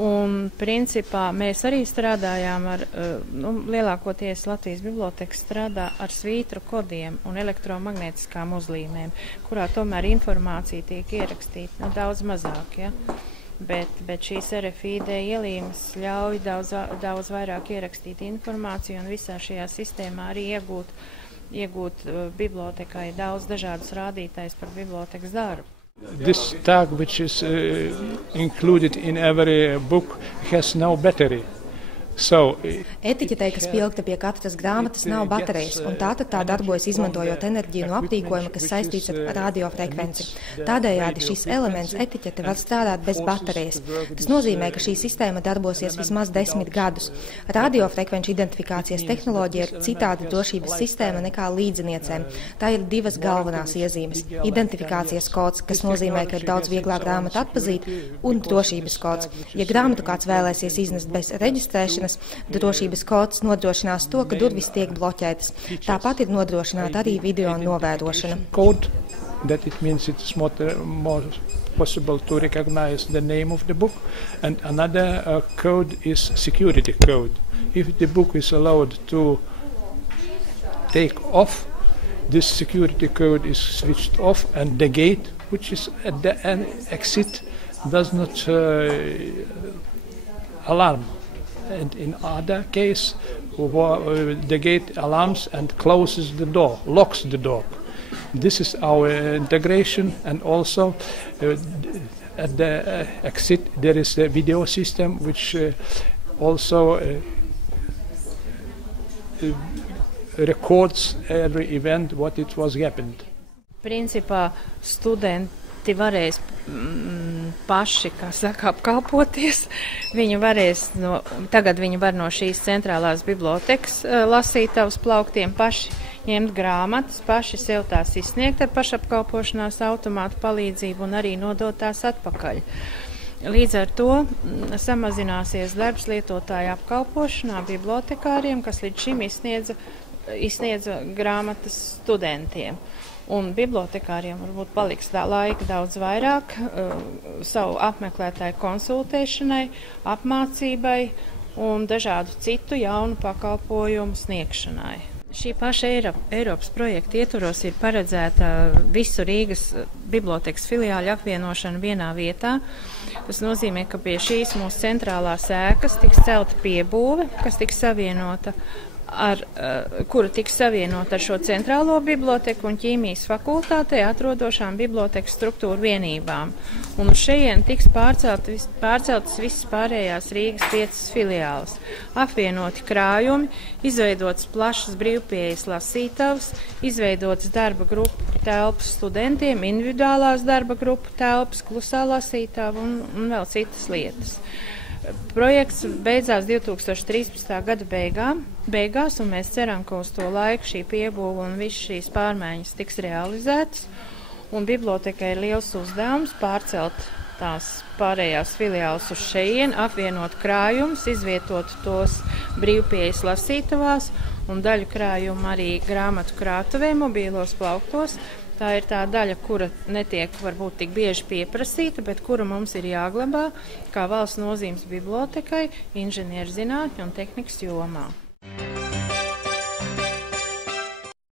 Un, principā, mēs arī strādājām ar, lielākoties Latvijas biblioteka strādā ar svītru kodiem un elektromagnētiskām uzlīmēm, kurā tomēr informācija tiek ierakstīta daudz mazāk, ja? Bet šīs RFID ielīmes ļauj daudz vairāk ierakstīt informāciju un visā šajā sistēmā arī iegūt bibliotekai daudz dažādus rādītājus par bibliotekas darbu. This tag, which is included in every book, has no battery. Etiķetei, kas pielikta pie katras grāmatas, nav baterijas, un tātad tā darbojas izmantojot enerģiju no aprīkojuma, kas saistīts ar radiofrekvenci. Tādējādi šis elements etiķete var strādāt bez baterijas. Tas nozīmē, ka šī sistēma darbosies vismaz 10 gadus. Radiofrekvenču identifikācijas tehnoloģija ir citāda drošības sistēma nekā līdziniecēm. Tā ir divas galvenās iezīmes - identifikācijas kods, kas nozīmē, ka ir daudz vieglāk grāmatu atpazīt, un drošības kods. Ja grāmatu kāds vēlēsies iznest bez reģistrēšanas, drošības kods nodrošinās to, ka durvis tiek bloķētas. Tāpat ir nodrošināta arī video novērošana. That it means it's more possible to recognize the name of the book, and another code is security code. If the book is allowed to take off, this security code is switched off, and the gate, which is at the exit, does not alarm. And in other case, the gate alarms and closes the door, locks the door. This is our integration, and also at the exit there is a video system which also records every event what it was happened. Principā studenti varēs paši, kā saka, apkalpoties. Tagad viņi var no šīs centrālās bibliotekas lasītavas plauktiem paši ņemt grāmatas, paši sev tās izsniegt ar pašapkalpošanās automātu palīdzību un arī nodot tās atpakaļ. Līdz ar to samazināsies darbs lietotāju apkalpošanā bibliotekāriem, kas līdz šim izsniedza grāmatas studentiem. Un bibliotekāriem varbūt paliks laika daudz vairāk savu apmeklētāju konsultēšanai, apmācībai un dažādu citu jaunu pakalpojumu sniegšanai. Šī paša Eiropas projekta ietvaros ir paredzēta visu Rīgas bibliotekas filiāļu apvienošana vienā vietā. Tas nozīmē, ka pie šīs mūsu centrālās ēkas tiks celta piebūve, kas tiks savienota kura tiks savienota ar šo centrālo biblioteku un ķīmijas fakultātē atrodošām bibliotekas struktūru vienībām. Un uz šejien tiks pārceltas visas pārējās Rīgas 5 filiāles. Apvienoti krājumi, izveidotas plašas brīvpieejas lasītavas, izveidotas darba grupu telpas studentiem, individuālās darba grupu telpas, klusā lasītava un vēl citas lietas. Projekts beidzās 2013. gada beigās, un mēs ceram, ka uz to laiku šī piebūve un visas šīs pārmaiņas tiks realizētas. Un bibliotekai ir liels uzdevums pārcelt tās pārējās filiāles uz šejien, apvienot krājumus, izvietot tos brīvpieejas lasītavās un daļu krājumu arī grāmatu krātuvē, mobīlos plauktos. Tā ir tā daļa, kura netiek varbūt tik bieži pieprasīta, bet kura mums ir jāglabā kā valsts nozīmes bibliotekai, inženierzinātņu un tehnikas jomā.